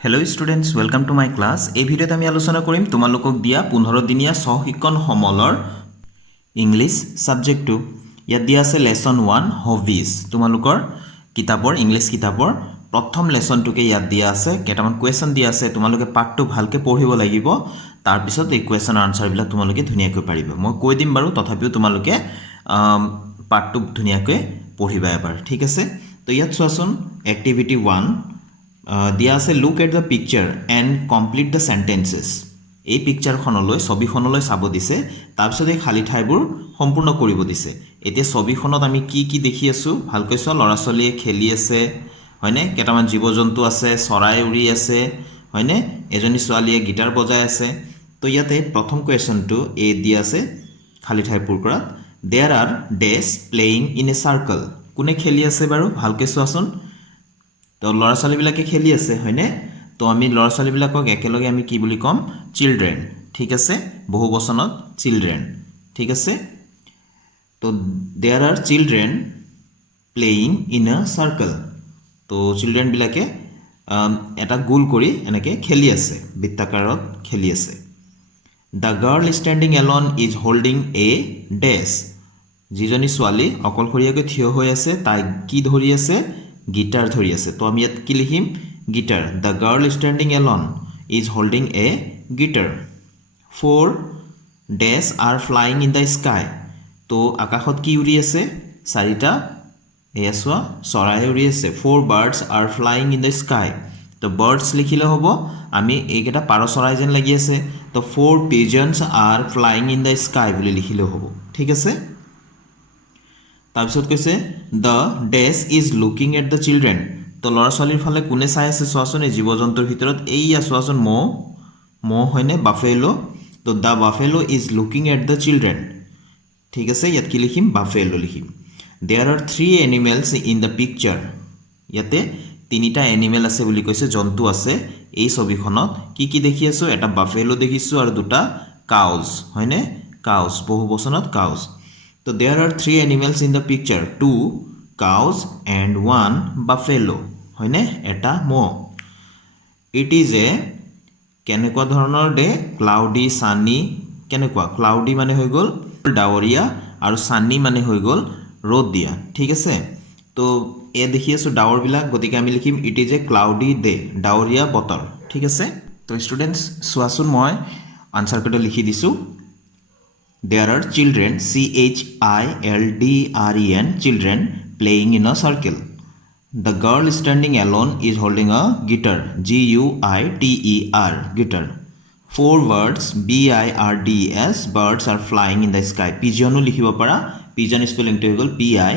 Hello students welcome to my class এই ভিডিওতে আমি আলোচনা কৰিম তোমালোকক দিয়া 15 দিনীয়া সহশিক্ষণ সমলৰ ইংলিশ সাবজেক্টটো ইয়াত দিয়া আছে লেসন 1 হবিজ তোমালোকৰ কিতাপৰ ইংলিশ কিতাপৰ প্ৰথম লেসনটোকে ইয়াত দিয়া আছে কেটামান কোৱেশ্চন দিয়া আছে তোমালোকে পাঠটো ভালকে পঢ়িব লাগিব তাৰ পিছত এই কোৱেশ্চনৰ আনসাৰ বিলাক তোমালোকে ধুনিয়াকৈ পাৰিব মই কৈ দিম বাৰু তথাপিও তোমালোকে পাঠটো ধুনিয়াকৈ পঢ়িবা এবাৰ ঠিক আছে তো ইয়াত চোৱাচোন এক্টিভিটি 1 দিয়া আছে look at the picture and complete the sentences এই পিকচাৰখনলৈ ছবিখনলৈ চাব দিছে তাৰপিছত এই খালি ঠাইবোৰ সম্পূৰ্ণ কৰিব দিছে এতিয়া ছবিখনত আমি কি কি দেখি আছো ভালকৈ চোৱা লৰাছলিয়ে খেলি আছে হয়নে কেটামান জীৱ-জন্তু আছে চৰাই উৰি আছে হয়নে এজনী ছোৱালীয়ে গিটাৰ বজাই আছে তো ইয়াতে প্ৰথম কোৱেশ্চনটো এ দিয়া আছে খালি ঠাই পূৰ কৰাত there are days playing in a circle কোনে খেলি আছে বাৰু ভালকৈ চোৱাচোন তো লৰাছলি বিলাকে খেলি আছে হয়নে তো আমি লৰাছলি বিলাকক একেলগে আমি কি বুলি কম চিলড্ৰেন ঠিক আছে বহু বচনত চিলড্ৰেন ঠিক আছে তো there are children playing in a circle তো চিলড্ৰেন বিলাকে এটা গোল কৰি এনেকে খেলি আছে বৃত্তাকাৰত খেলি আছে the girl standing Elon is holding A desk যিজনী ছোৱালী অকলশৰীয়াকৈ থিয় হৈ আছে তাই কি ধৰি আছে गिटार धरि আছে তো আমি ইয়াত কি লিখিম guitar the girl standing Elon is holding A guitar 4 days R flying in the sky তো আকাশত কি উৰি আছে চাৰিটা এছৱা চৰাই উৰি আছে 4 birds R flying in the sky তো বাৰ্ডছ লিখিলে হ'ব আমি এইকেইটা পাৰ চৰাই যেন লাগি আছে তো 4 pigeons are flying in the sky বুলি লিখিলে হ'ব ঠিক আছে তাৰপিছত কৈছে the days is looking at the children তো লৰাছলিৰ ফালে কোনে চাই আছে চোৱাচোন এই জীৱ-জন্তুৰ ভিতৰত এইয়া চোৱাচোন মহ হয়নে বাফেলো তো the buffalo is looking at the children ঠিক আছে ইয়াত কি লিখিম বাফেলো লিখিম there are 3 animals in the picture ইয়াতে তিনিটা এনিমেল আছে বুলি কৈছে জন্তু আছে এই ছবিখনত কি কি দেখি আছো এটা বাফেলো দেখিছো আৰু দুটা কাউজ হয়নে কাউজ বহু বচনত cows So there are 3 animals in the picture 2 cows and 1 buffalo হয়নে এটা মহ it is a কেনেকুৱা ধৰণৰ ডে ক্লাউডি সানি কেনেকুৱা ক্লাউডি মানে হৈ গল ডাৱৰীয়া আৰু সানি মানে হৈ গল ৰ'দ দিয়া ঠিক আছে তো এ দেখি আছো ডাৱৰ বিলাক গতিকে আমি লিখিম it is a cloudy day ডাৱৰীয়া বতৰ ঠিক আছে তো স্টুডেন্টস চোৱাচোন মই আনসাৰ কেটা লিখি দিছো There are children, children, children playing in a circle. The girl standing alone is holding a guitar, guiter, guitar. 4 words, birds, birds are flying in the sky. Pigeon likhibo para, pigeon spelling to equal pigeon.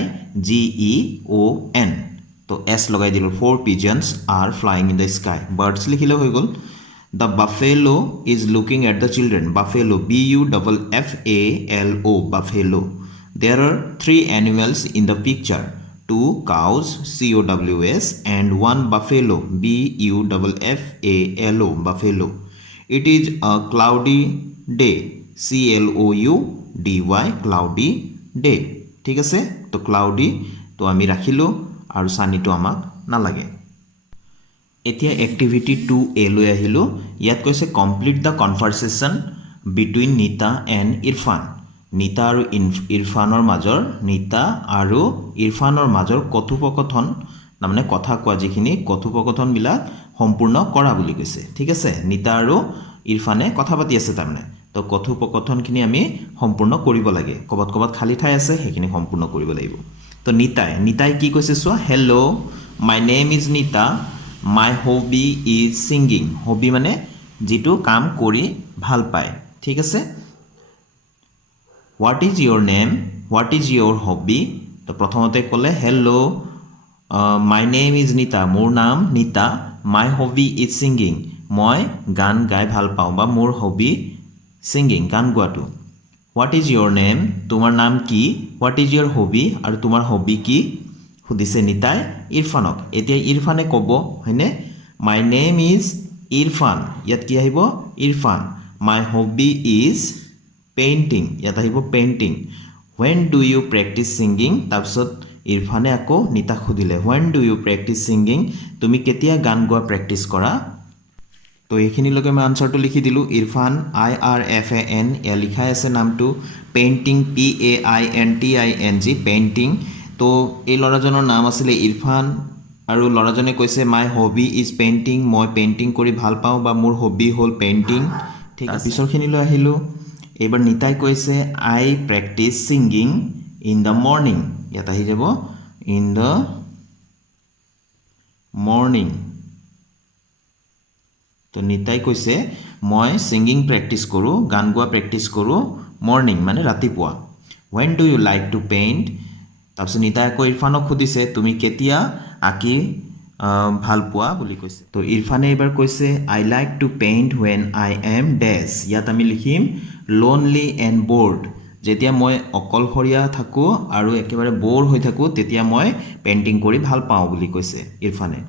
So s logai dilo 4 pigeons are flying in the sky. Birds likhile hoy gol. The buffalo is looking at the children. Buffalo, buffalo, buffalo. There are 3 animals in the picture. 2 cows, cows, and 1 buffalo, buffalo, buffalo. It is a cloudy day, cloudy, cloudy day. ঠিক আছে তো cloudy তো আমি ৰাখিলো আৰু সানিটো আমাক না লাগে এতিয়া এক্টিভিটি 2 এ লৈ আহিলো ইয়াত কৈছে কমপ্লিট দা কনভাৰসেচন বিটুইন নিতা এণ্ড ইৰফান নিতা আৰু ইৰফানৰ মাজৰ কথোপকথন মানে কথা কোৱা যিখিনি কথোপকথন বিলাক সম্পূৰ্ণ কৰা বুলি কৈছে ঠিক আছে নিতা আৰু ইৰফানে কথা পাতি আছে তাৰমানে তো কথোপকথনখিনি আমি সম্পূৰ্ণ কৰিব লাগে কবাত খালি ঠাই আছে সেইখিনি সম্পূৰ্ণ কৰিব লাগিব তো নিতাই কি কৈছে চোৱা হেল্ল মাই নেম ইজ নিতা My hobby is singing. Hobby মানে যেটো কাম কৰি ভাল পায় ঠিক আছে What is your name? What is your hobby? তো প্ৰথমতে ক'লে hello my name is Nita. মোৰ নাম নিতা My hobby is singing. মই গান গাই ভাল পাওঁ বা মোৰ hobby singing গান গোৱাটো What is your name? তোমাৰ নাম কি What is your hobby? আৰু তোমাৰ hobby কি সুধিছে নিতাই ইৰফানক এতিয়া ইৰফানে ক'ব হয়নে মাই নেম ইজ ইৰফান ইয়াত কি আহিব ইৰফান মাই হবি ইজ পেইন্টিং ইয়াত আহিব painting when do you practice singing তাৰপিছত ইৰফানে আকৌ নিতাক সুধিলে when do you practice singing তুমি কেতিয়া গান গোৱা প্ৰেক্টিস কৰা তো এইখিনিলৈকে মই আনচাৰটো লিখি দিলোঁ ইৰফান IRFAN এয়া লিখাই আছে নামটো পেইণ্টিং PAINTING পেইণ্টিং তো এই ল'ৰাজনৰ নাম আছিলে ইৰফান আৰু ল'ৰাজনে কৈছে মাই হবি ইজ পেইণ্টিং মই পেইণ্টিং কৰি ভাল পাওঁ বা মোৰ হবি হ'ল পেইণ্টিং ঠিক আছে পিছৰখিনিলৈ আহিলোঁ এইবাৰ নিতাই কৈছে I practice singing in the morning ইয়াত আহি যাব ইন দ্য মৰ্ণিং তো নিতাই কৈছে মই ছিংগিং প্ৰেক্টিছ কৰোঁ গান গোৱা প্ৰেক্টিছ কৰোঁ মৰ্ণিং মানে ৰাতিপুৱা when do you like to paint তাৰপিছত নিতাই আকৌ ইৰফানক সুধিছে তুমি কেতিয়া আঁকি ভাল পোৱা বুলি কৈছে তো ইৰফানে এইবাৰ কৈছে I like to paint when I am ডেছ ইয়াত আমি লিখিম lonely and bored যেতিয়া মই অকলশৰীয়া থাকোঁ আৰু একেবাৰে বৰ হৈ থাকোঁ তেতিয়া মই পেইণ্টিং কৰি ভাল পাওঁ বুলি কৈছে ইৰফানে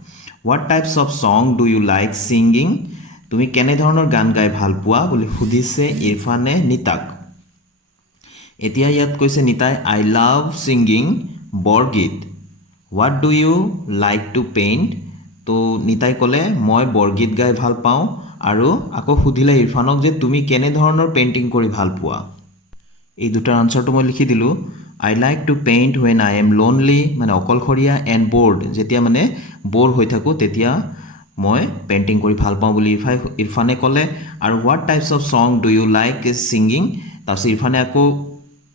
What types of song do you like singing? তুমি কেনে ধৰণৰ গান গাই ভাল পোৱা বুলি সুধিছে ইৰফানে নিতাক এতিয়া ইয়াত কৈছে Nitai I love singing Borgeet What do you like to paint? তো নিতাই ক'লে মই বৰগীত গাই ভাল পাওঁ আৰু আকৌ সুধিলে ইৰফানক যে তুমি কেনে ধৰণৰ পেইণ্টিং কৰি ভাল পোৱা এই দুটাৰ আনচাৰটো মই লিখি দিলোঁ I like to paint when I am lonely মানে অকলশৰীয়া and bored যেতিয়া মানে বৰ হৈ থাকোঁ তেতিয়া মই পেইণ্টিং কৰি ভাল পাওঁ বুলি ইৰফানে ক'লে আৰু what types of song do you like singing তাৰপিছত ইৰফানে আকৌ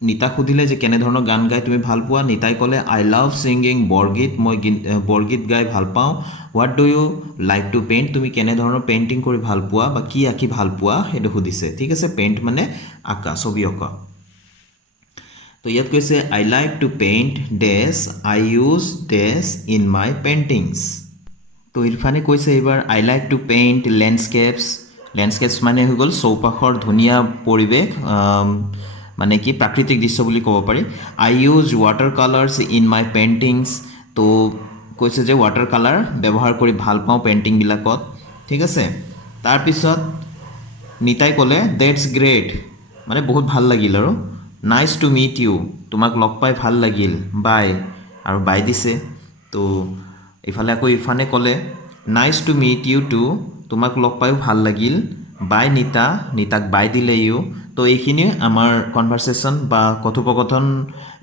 নিতাক সুধিলে যে কেনে ধৰণৰ গান গাই তুমি ভাল পোৱা নিতাই ক'লে I love singing বৰগীত মই বৰগীত গাই ভাল পাওঁ what do you like to paint তুমি কেনে ধৰণৰ পেইণ্টিং কৰি ভাল পোৱা বা কি আঁকি ভাল পোৱা সেইটো সুধিছে ঠিক আছে পেইণ্ট মানে আঁকা ছবি অঁকা তো ইয়াত কৈছে I like to paint dash I use dash in my paintings তো ইৰফানে কৈছে এইবাৰ I like to paint landscapes মানে হৈ গ'ল চৌপাশৰ ধুনীয়া পৰিৱেশ মানে কি প্ৰাকৃতিক দৃশ্য বুলি ক'ব পাৰি I use water colors in my paintings তো কৈছে যে ৱাটাৰ কালাৰ ব্যৱহাৰ কৰি ভাল পাওঁ পেইণ্টিংবিলাকত ঠিক আছে তাৰপিছত নিতাই ক'লে দ্যাটছ গ্ৰেট মানে বহুত ভাল লাগিল আৰু নাইচ টু মিট ইউ তোমাক লগ পাই ভাল লাগিল বাই আৰু বাই দিছে তো ইফালে আকৌ ইৰফানে ক'লে nice to meet you too তোমাক লগ পাইও ভাল লাগিল বাই নিতাক বাই দিলে ইউ তো এইখিনি আমাৰ কনভাৰচেশ্যন বা কথোপকথন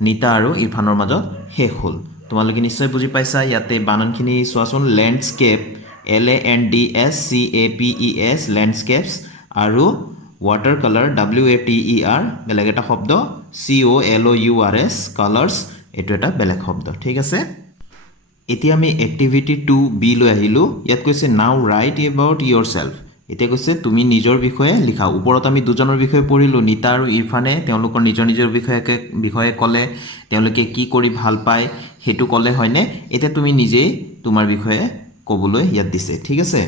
নিতা আৰু ইৰফানৰ মাজত শেষ হ'ল তোমালোকে নিশ্চয় বুজি পাইছা ইয়াতে বানানখিনি চোৱাচোন লেণ্ডস্কেপ LANDSCAPES লেণ্ডস্কেপছ আৰু ৱাটাৰ কালাৰ WATER বেলেগ এটা শব্দ COLOURS কালাৰ্ছ এইটো এটা বেলেগ শব্দ ঠিক আছে এতিয়া আমি এক্টিভিটি 2B লৈ আহিলোঁ ইয়াত কৈছে নাও ৰাইট এবাউট ইয়ৰ চেল্ফ এতিয়া কৈছে তুমি নিজৰ বিষয়ে লিখা ওপৰত আমি দুজনৰ বিষয়ে পঢ়িলোঁ নিতা আৰু ইৰফানে তেওঁলোকৰ নিজৰ বিষয়ে ক'লে তেওঁলোকে কি কৰি ভাল পায় সেইটো ক'লে হয়নে এতিয়া তুমি নিজেই তোমাৰ বিষয়ে ক'বলৈ ইয়াত দিছে ঠিক আছে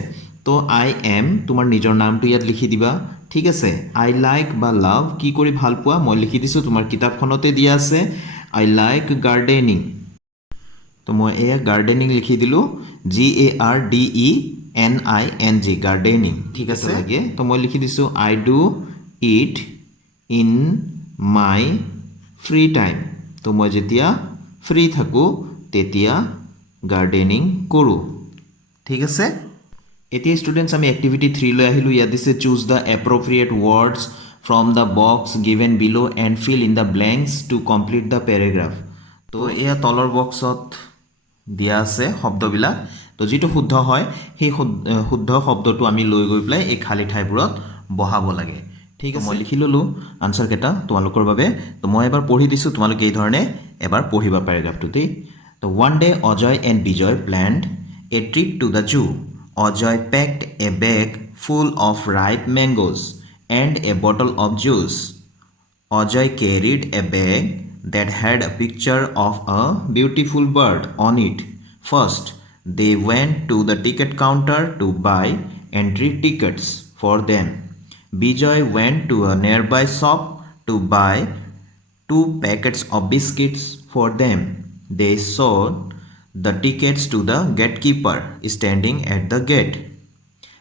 তো I am তোমাৰ নিজৰ নামটো ইয়াত লিখি দিবা ঠিক আছে I like বা love কি কৰি ভাল পোৱা মই লিখি দিছোঁ তোমাৰ কিতাপখনতে দিয়া আছে I like gardening তো মই এয়া গাৰ্ডেনিং লিখি দিলোঁ GARDENING গাৰ্ডেনিং ঠিক আছে লাগে তো মই লিখি দিছোঁ I do it in my free time তো মই যেতিয়া ফ্ৰী থাকোঁ তেতিয়া গাৰ্ডেনিং কৰোঁ ঠিক আছে এতিয়া ষ্টুডেণ্টছ আমি এক্টিভিটি 3 লৈ আহিলোঁ ইয়াত দিছে choose the appropriate words from the box given below' and fill in the blanks to complete the paragraph তো এয়া তলৰ বক্সত দিয়া আছে শব্দবিলাক তো যিটো শুদ্ধ হয় সেই শুদ্ধ শব্দটো আমি লৈ গৈ পেলাই এই খালী ঠাইবোৰত বহাব লাগে ঠিক আছে মই লিখি ল'লোঁ আনচাৰকেইটা তোমালোকৰ বাবে তো মই এবাৰ পঢ়ি দিছোঁ তোমালোকে এই ধৰণে এবাৰ পঢ়িবা পেৰেগ্ৰাফটোতেই তো one day Ajay and Vijay planned a trip to the zoo Ajay packed a bag full of ripe mangoes and a bottle of juice. Ajay carried a bag that had a picture of a beautiful bird on it. First, they went to the ticket counter to buy entry tickets for them. Bijoy went to a nearby shop to buy 2 packets of biscuits for them. They showed the tickets to the gatekeeper standing at the gate.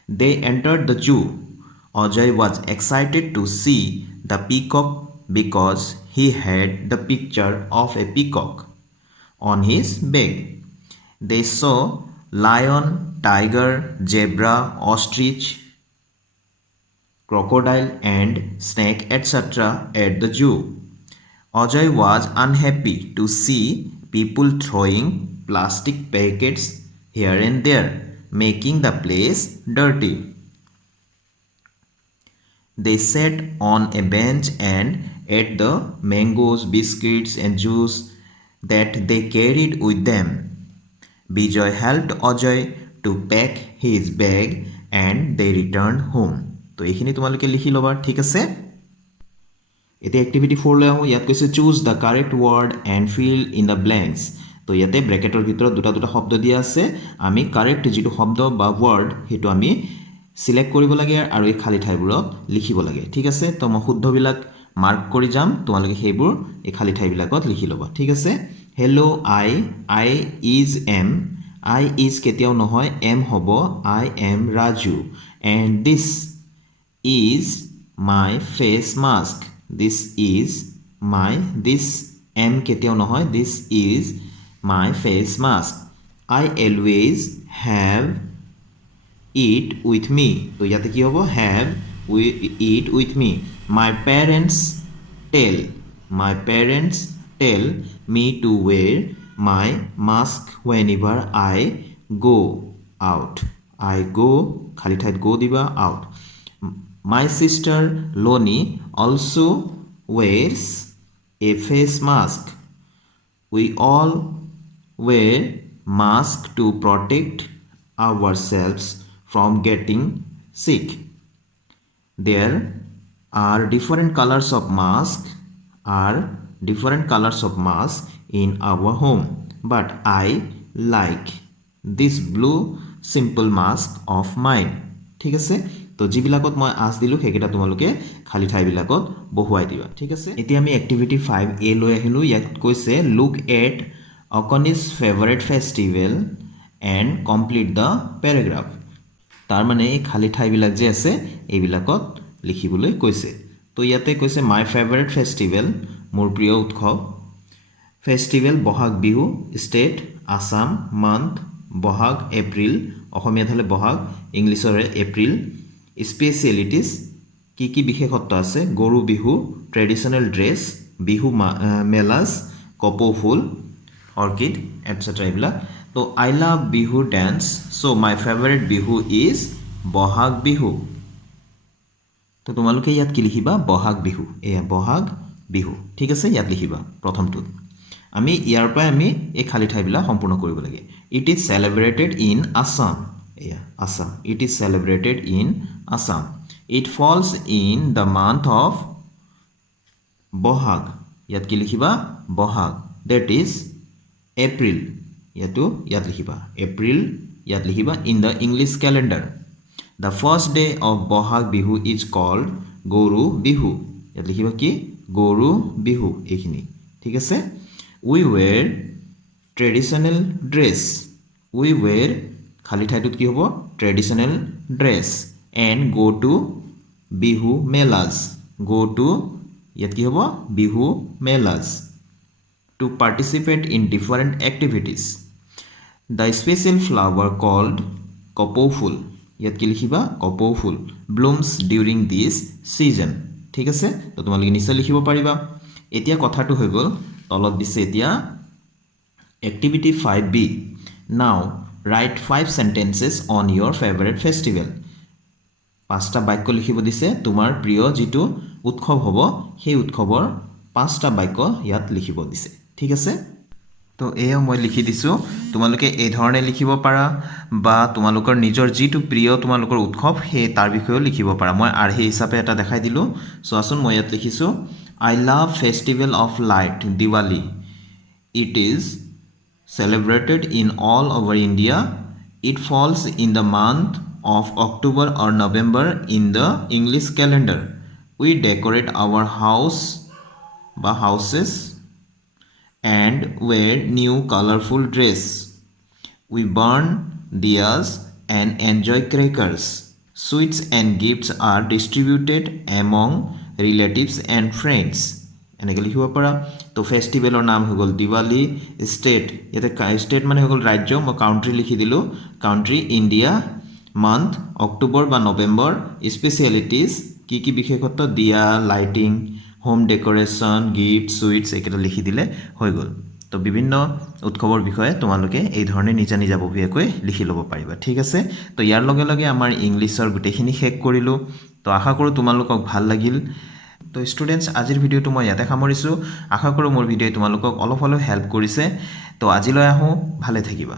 They entered the zoo. Ajay was excited to see the peacock because he had the picture of a peacock on his bag. They saw lion, tiger, zebra, ostrich, crocodile and snake etc. at the zoo. Ajay was unhappy to see people throwing plastic packets here and there, making the place dirty. They sat on a bench and ate the mangoes, biscuits, and juice that they carried with them. Bijoy helped Ajay to pack his bag and they returned home. তো এইখিনি তোমালোকে লিখি ল'বা ঠিক আছে এতিয়া activity 4 লৈ আহোঁ ইয়াত কৈছে choose the correct word and fill in the blanks তো ইয়াতে ব্ৰেকেটৰ ভিতৰত দুটা শব্দ দিয়া আছে আমি কাৰেক্ট যিটো শব্দ বা ৱৰ্ড সেইটো আমি সিলেক্ট কৰিব লাগে আৰু এই খালী ঠাইবোৰত লিখিব লাগে ঠিক আছে তো মই শুদ্ধবিলাক মাৰ্ক কৰি যাম তোমালোকে সেইবোৰ এই খালী ঠাইবিলাকত লিখি ল'বা ঠিক আছে hello' I is am I is কেতিয়াও নহয় এম হ'ব I am Raju and this is my face mask this is my this am কেতিয়াও নহয় this is my face mask I always have eat with me তো ইয়াতে কি হ'ব have eat with me my parents tell me to wear my mask whenever I go out I go খালি ঠাইত go দিবা out my sister Loni also wears a face mask we all wear mask to protect ourselves from getting sick. There are different colors of mask in our home, but I like this blue simple mask of mine. ঠিক আছে তো যিবিলাকত মই আজ দিলো সেইকেইটা তোমালোকে খালী ঠাইবিলাকত বহুৱাই দিবা ঠিক আছে এতিয়া আমি এক্টিভিটি 5A লৈ আহিলো ইয়াত কৈছে লুক এট অকনিজ favourite festival and complete the paragraph তাৰ মানে এই খালী ঠাইবিলাক যে আছে এইবিলাকত লিখিবলৈ কৈছে তো ইয়াতে কৈছে মাই ফেভাৰিট ফেষ্টিভেল মোৰ প্ৰিয় উৎসৱ festival Bohag Bihu state Assam month Bohag April অসমীয়াত হ'লে বহাগ ইংলিছৰে এপ্ৰিল স্পেচিয়েলিটিজ কি বিশেষত্ব আছে গৰু বিহু ট্ৰেডিশ্যনেল ড্ৰেছ বিহু মেলাজ কপৌ ফুল অৰ্কিড এটচেট্ৰা এইবিলাক তো I love Bihu dance so' my favourite Bihu is Bohag Bihu তো তোমালোকে ইয়াত কি লিখিবা বহাগ বিহু এয়া বহাগ বিহু ঠিক আছে ইয়াত লিখিবা প্ৰথমটোত আমি ইয়াৰ পৰা আমি এই খালী ঠাইবিলাক সম্পূৰ্ণ কৰিব লাগে it is celebrated in Assam এয়া Assam it is celebrated in Assam it falls in the month of Bohag ইয়াত কি লিখিবা বহাগ ডেট ইজ এপ্ৰিল ইয়াত লিখিবা এপ্ৰিল ইয়াত লিখিবা in the English calendar the first day of Bohag Bihu is called Goru Bihu ইয়াত লিখিবা কি গৰু বিহু এইখিনি ঠিক আছে উই ৱেৰ ট্ৰেডিশ্যনেল ড্ৰেছ উই ৱেৰ খালী ঠাইটোত কি হ'ব ট্ৰেডিশ্যনেল ড্ৰেছ এণ্ড গ' টু বিহু মেলাজ গ' টু ইয়াত কি হ'ব Bihu মেলাজ to participate in different activities. The special flower called কপৌফুল ইয়াত কি লিখিবা কপৌফুল blooms during this season ঠিক আছে তো তোমালোকে নিশ্চয় লিখিব পাৰিবা এতিয়া কথাটো হৈ গ'ল তলত দিছে এতিয়া activity 5B now write 5 sentences on your favorite festival পাঁচটা বাক্য লিখিব দিছে তোমাৰ প্ৰিয় যিটো উৎসৱ হ'ব সেই উৎসৱৰ পাঁচটা বাক্য ইয়াত লিখিব দিছে ঠিক আছে তো এয়া মই লিখি দিছোঁ তোমালোকে এই ধৰণে লিখিব পাৰা বা তোমালোকৰ নিজৰ যিটো প্ৰিয় তোমালোকৰ উৎসৱ সেই তাৰ বিষয়েও লিখিব পাৰা মই আৰ্হি হিচাপে এটা দেখাই দিলোঁ চোৱাচোন মই ইয়াত লিখিছোঁ I love festival of light Diwali it is celebrated in all over India. It falls in the month of October or November in the English calendar. We decorate our houses and wear new colorful dress. We burn diyas and enjoy crackers. Sweets and gifts are distributed among relatives and friends. এনেকৈ লিখিব পাৰা তো ফেষ্টিভেলৰ নাম হৈ গ'ল Diwali state ইয়াতে state মানে হৈ গ'ল ৰাজ্য মই কাউণ্ট্ৰি লিখি দিলোঁ কাউণ্ট্ৰি ইণ্ডিয়া মান্থ অক্টোবৰ বা নৱেম্বৰ স্পেচিয়েলিটিজ কি কি বিশেষত্ব দিয়া লাইটিং হোম ডেকোৰেশ্যন গিফ্ট সুইটছ এইকেইটা লিখি দিলে হৈ গ'ল তো বিভিন্ন উৎসৱৰ বিষয়ে তোমালোকে এই ধৰণে নিজা ববীয়াকৈ লিখি ল'ব পাৰিবা ঠিক আছে তো ইয়াৰ লগে লগে আমাৰ ইংলিছৰ গোটেইখিনি শেষ কৰিলোঁ তো আশা কৰোঁ তোমালোকক ভাল লাগিল তো ষ্টুডেণ্টছ আজিৰ ভিডিঅ'টো মই ইয়াতে সামৰিছোঁ আশা কৰোঁ মোৰ ভিডিঅ'ই তোমালোকক অলপ হ'লেও হেল্প কৰিছে তো আজিলৈ আহোঁ ভালে থাকিবা